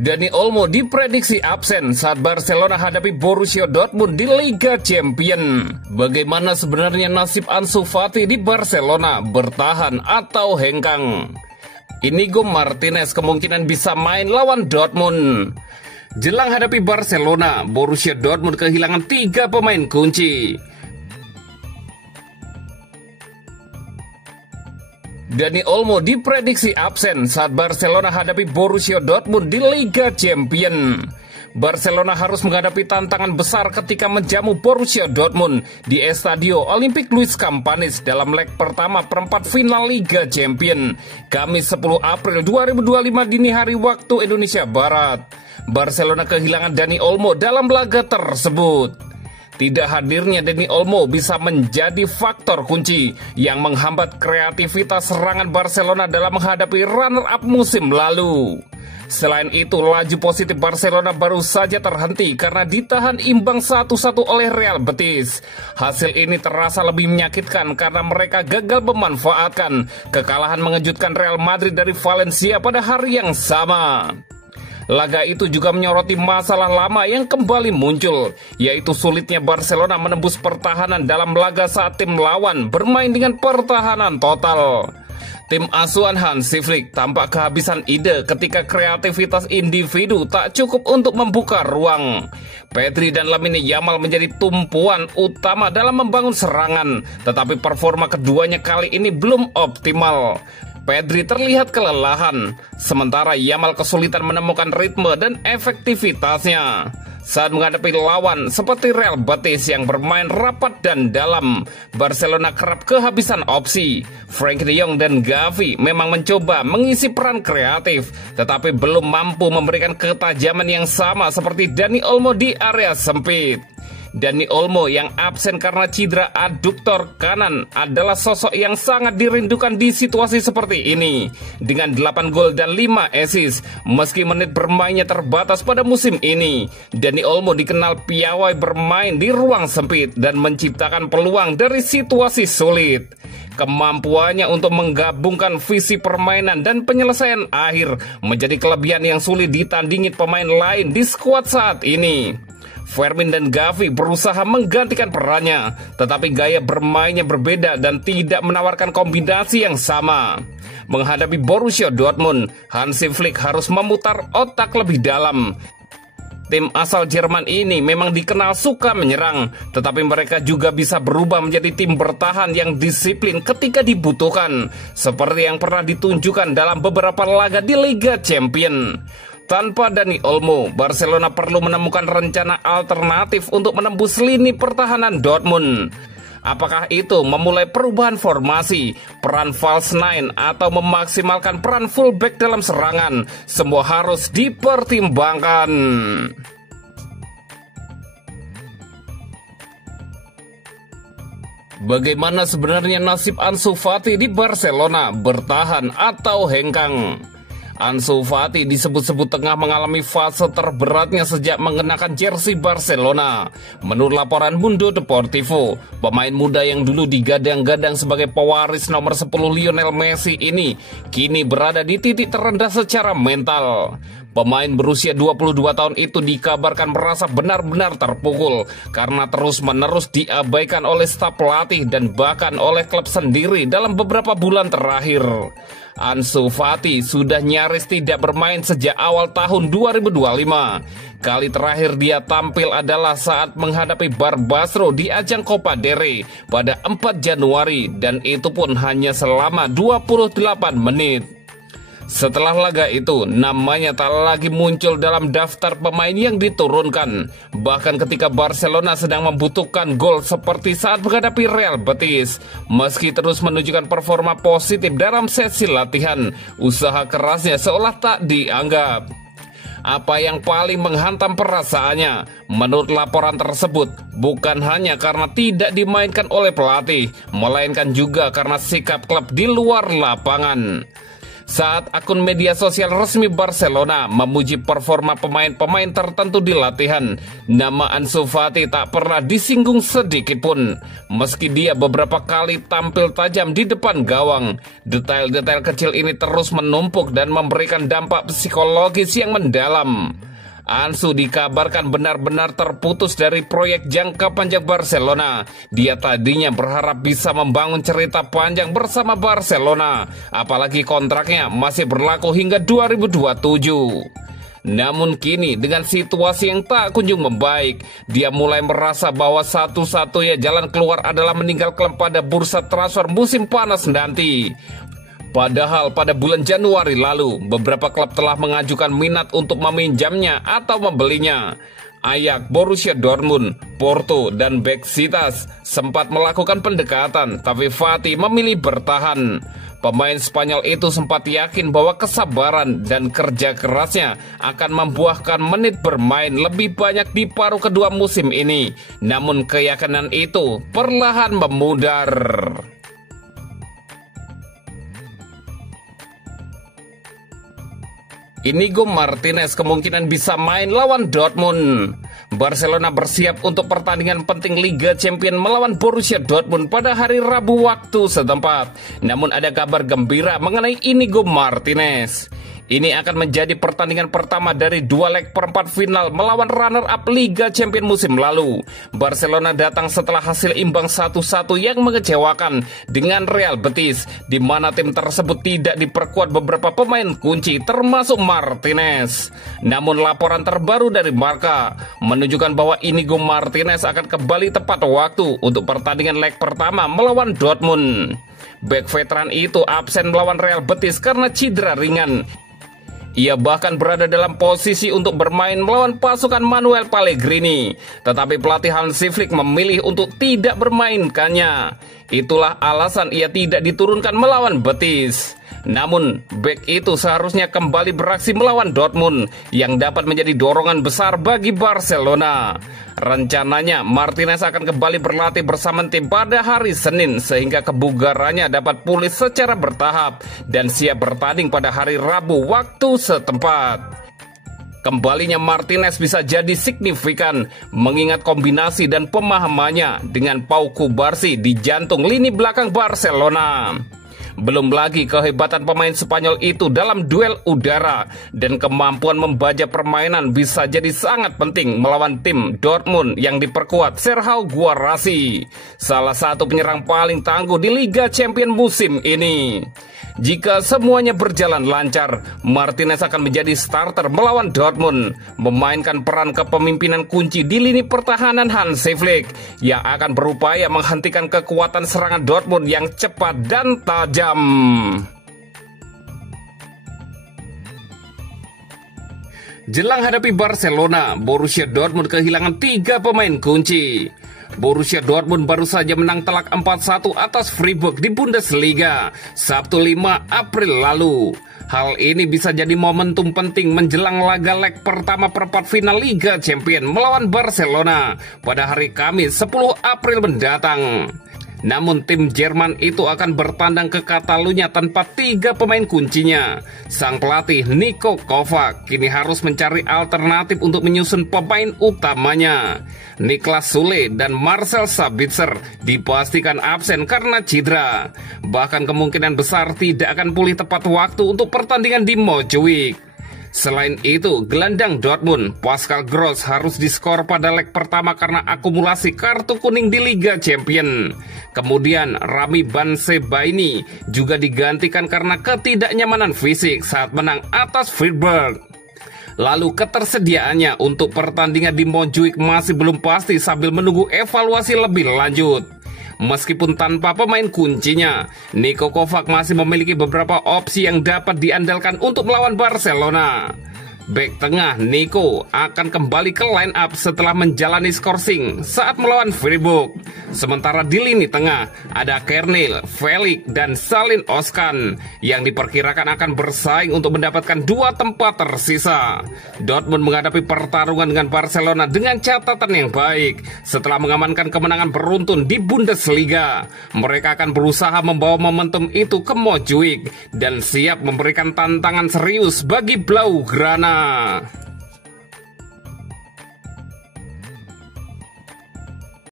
Dani Olmo diprediksi absen saat Barcelona hadapi Borussia Dortmund di Liga Champions. Bagaimana sebenarnya nasib Ansu Fati di Barcelona, bertahan atau hengkang? Inigo Martinez kemungkinan bisa main lawan Dortmund. Jelang hadapi Barcelona, Borussia Dortmund kehilangan 3 pemain kunci. Dani Olmo diprediksi absen saat Barcelona hadapi Borussia Dortmund di Liga Champions. Barcelona harus menghadapi tantangan besar ketika menjamu Borussia Dortmund di Estadio Olympique Luis Campanis dalam leg pertama perempat final Liga Champions, Kamis 10 April 2025 dini hari waktu Indonesia Barat. Barcelona kehilangan Dani Olmo dalam laga tersebut. Tidak hadirnya Dani Olmo bisa menjadi faktor kunci yang menghambat kreativitas serangan Barcelona dalam menghadapi runner-up musim lalu. Selain itu, laju positif Barcelona baru saja terhenti karena ditahan imbang 1-1 oleh Real Betis. Hasil ini terasa lebih menyakitkan karena mereka gagal memanfaatkan kekalahan mengejutkan Real Madrid dari Valencia pada hari yang sama. Laga itu juga menyoroti masalah lama yang kembali muncul, yaitu sulitnya Barcelona menembus pertahanan dalam laga saat tim lawan bermain dengan pertahanan total. Tim asuhan Hansi Flick tampak kehabisan ide ketika kreativitas individu tak cukup untuk membuka ruang. Pedri dan Lamine Yamal menjadi tumpuan utama dalam membangun serangan, tetapi performa keduanya kali ini belum optimal. Pedri terlihat kelelahan, sementara Yamal kesulitan menemukan ritme dan efektivitasnya. Saat menghadapi lawan seperti Real Betis yang bermain rapat dan dalam, Barcelona kerap kehabisan opsi. Frenkie de Jong dan Gavi memang mencoba mengisi peran kreatif, tetapi belum mampu memberikan ketajaman yang sama seperti Dani Olmo di area sempit. Dani Olmo yang absen karena cedera aduktor kanan adalah sosok yang sangat dirindukan di situasi seperti ini. Dengan 8 gol dan 5 assist, meski menit bermainnya terbatas pada musim ini, Dani Olmo dikenal piawai bermain di ruang sempit dan menciptakan peluang dari situasi sulit. Kemampuannya untuk menggabungkan visi permainan dan penyelesaian akhir menjadi kelebihan yang sulit ditandingi pemain lain di skuad saat ini. Fermin dan Gavi berusaha menggantikan perannya, tetapi gaya bermainnya berbeda dan tidak menawarkan kombinasi yang sama. Menghadapi Borussia Dortmund, Hansi Flick harus memutar otak lebih dalam. Tim asal Jerman ini memang dikenal suka menyerang, tetapi mereka juga bisa berubah menjadi tim bertahan yang disiplin ketika dibutuhkan, seperti yang pernah ditunjukkan dalam beberapa laga di Liga Champions. Tanpa Dani Olmo, Barcelona perlu menemukan rencana alternatif untuk menembus lini pertahanan Dortmund. Apakah itu memulai perubahan formasi, peran false nine, atau memaksimalkan peran fullback dalam serangan? Semua harus dipertimbangkan. Bagaimana sebenarnya nasib Ansu Fati di Barcelona, bertahan atau hengkang? Ansu Fati disebut-sebut tengah mengalami fase terberatnya sejak mengenakan jersey Barcelona. Menurut laporan Mundo Deportivo, pemain muda yang dulu digadang-gadang sebagai pewaris nomor 10 Lionel Messi ini kini berada di titik terendah secara mental. Pemain berusia 22 tahun itu dikabarkan merasa benar-benar terpukul karena terus-menerus diabaikan oleh staf pelatih dan bahkan oleh klub sendiri dalam beberapa bulan terakhir. Ansu Fati sudah nyaris tidak bermain sejak awal tahun 2025. Kali terakhir dia tampil adalah saat menghadapi Barbastro di ajang Copa del Rey pada 4 Januari dan itu pun hanya selama 28 menit. Setelah laga itu, namanya tak lagi muncul dalam daftar pemain yang diturunkan. Bahkan ketika Barcelona sedang membutuhkan gol seperti saat menghadapi Real Betis. Meski terus menunjukkan performa positif dalam sesi latihan, usaha kerasnya seolah tak dianggap. Apa yang paling menghantam perasaannya? Menurut laporan tersebut, bukan hanya karena tidak dimainkan oleh pelatih, melainkan juga karena sikap klub di luar lapangan. saat akun media sosial resmi Barcelona memuji performa pemain-pemain tertentu di latihan. Nama Ansu Fati tak pernah disinggung sedikit pun, meski dia beberapa kali tampil tajam di depan gawang. Detail-detail kecil ini terus menumpuk dan memberikan dampak psikologis yang mendalam. Ansu dikabarkan benar-benar terputus dari proyek jangka panjang Barcelona. Dia tadinya berharap bisa membangun cerita panjang bersama Barcelona, apalagi kontraknya masih berlaku hingga 2027. Namun kini dengan situasi yang tak kunjung membaik, dia mulai merasa bahwa satu-satunya jalan keluar adalah meninggal klub pada bursa transfer musim panas nanti. Padahal pada bulan Januari lalu, beberapa klub telah mengajukan minat untuk meminjamnya atau membelinya. Ajax, Borussia Dortmund, Porto, dan Besiktas sempat melakukan pendekatan, tapi Fati memilih bertahan. Pemain Spanyol itu sempat yakin bahwa kesabaran dan kerja kerasnya akan membuahkan menit bermain lebih banyak di paruh kedua musim ini. Namun keyakinan itu perlahan memudar. Inigo Martinez kemungkinan bisa main lawan Dortmund. Barcelona bersiap untuk pertandingan penting Liga Champions melawan Borussia Dortmund pada hari Rabu waktu setempat. Namun ada kabar gembira mengenai Inigo Martinez. Ini akan menjadi pertandingan pertama dari dua leg perempat final melawan runner-up Liga Champions musim lalu. Barcelona datang setelah hasil imbang 1-1 yang mengecewakan dengan Real Betis, di mana tim tersebut tidak diperkuat beberapa pemain kunci termasuk Martinez. Namun laporan terbaru dari Marca menunjukkan bahwa Inigo Martinez akan kembali tepat waktu untuk pertandingan leg pertama melawan Dortmund. Bek veteran itu absen melawan Real Betis karena cedera ringan. Ia bahkan berada dalam posisi untuk bermain melawan pasukan Manuel Pellegrini, tetapi pelatih Hansi Flick memilih untuk tidak bermainkannya. Itulah alasan ia tidak diturunkan melawan Betis. Namun, bek itu seharusnya kembali beraksi melawan Dortmund yang dapat menjadi dorongan besar bagi Barcelona. Rencananya, Martinez akan kembali berlatih bersama tim pada hari Senin sehingga kebugarannya dapat pulih secara bertahap dan siap bertanding pada hari Rabu waktu setempat. Kembalinya Martinez bisa jadi signifikan mengingat kombinasi dan pemahamannya dengan Pau Cubarsí di jantung lini belakang Barcelona. Belum lagi kehebatan pemain Spanyol itu dalam duel udara dan kemampuan membaca permainan bisa jadi sangat penting melawan tim Dortmund yang diperkuat Sergio Guarassi, salah satu penyerang paling tangguh di Liga Champions musim ini. Jika semuanya berjalan lancar, Martinez akan menjadi starter melawan Dortmund, memainkan peran kepemimpinan kunci di lini pertahanan Hansi Flick yang akan berupaya menghentikan kekuatan serangan Dortmund yang cepat dan tajam. Jelang hadapi Barcelona, Borussia Dortmund kehilangan 3 pemain kunci. Borussia Dortmund baru saja menang telak 4-1 atas Freiburg di Bundesliga Sabtu 5 April lalu. Hal ini bisa jadi momentum penting menjelang laga leg pertama perempat final Liga Champions melawan Barcelona pada hari Kamis 10 April mendatang. Namun tim Jerman itu akan bertandang ke Catalunya tanpa 3 pemain kuncinya. Sang pelatih Niko Kovac kini harus mencari alternatif untuk menyusun pemain utamanya. Niklas Sule dan Marcel Sabitzer dipastikan absen karena cedera. Bahkan kemungkinan besar tidak akan pulih tepat waktu untuk pertandingan di Montjuic. Selain itu, gelandang Dortmund, Pascal Gross harus diskor pada leg pertama karena akumulasi kartu kuning di Liga Champions. Kemudian, Rami Bensebaini juga digantikan karena ketidaknyamanan fisik saat menang atas Freiburg. Lalu ketersediaannya untuk pertandingan di Montjuic masih belum pasti sambil menunggu evaluasi lebih lanjut. Meskipun tanpa pemain kuncinya, Niko Kovac masih memiliki beberapa opsi yang dapat diandalkan untuk melawan Barcelona. Bek tengah Nico akan kembali ke line up setelah menjalani skorsing saat melawan Freiburg. Sementara di lini tengah ada Kernil, Felix, dan Salin Oskan yang diperkirakan akan bersaing untuk mendapatkan 2 tempat tersisa. Dortmund menghadapi pertarungan dengan Barcelona dengan catatan yang baik. Setelah mengamankan kemenangan beruntun di Bundesliga, mereka akan berusaha membawa momentum itu ke Montjuic dan siap memberikan tantangan serius bagi Blaugrana.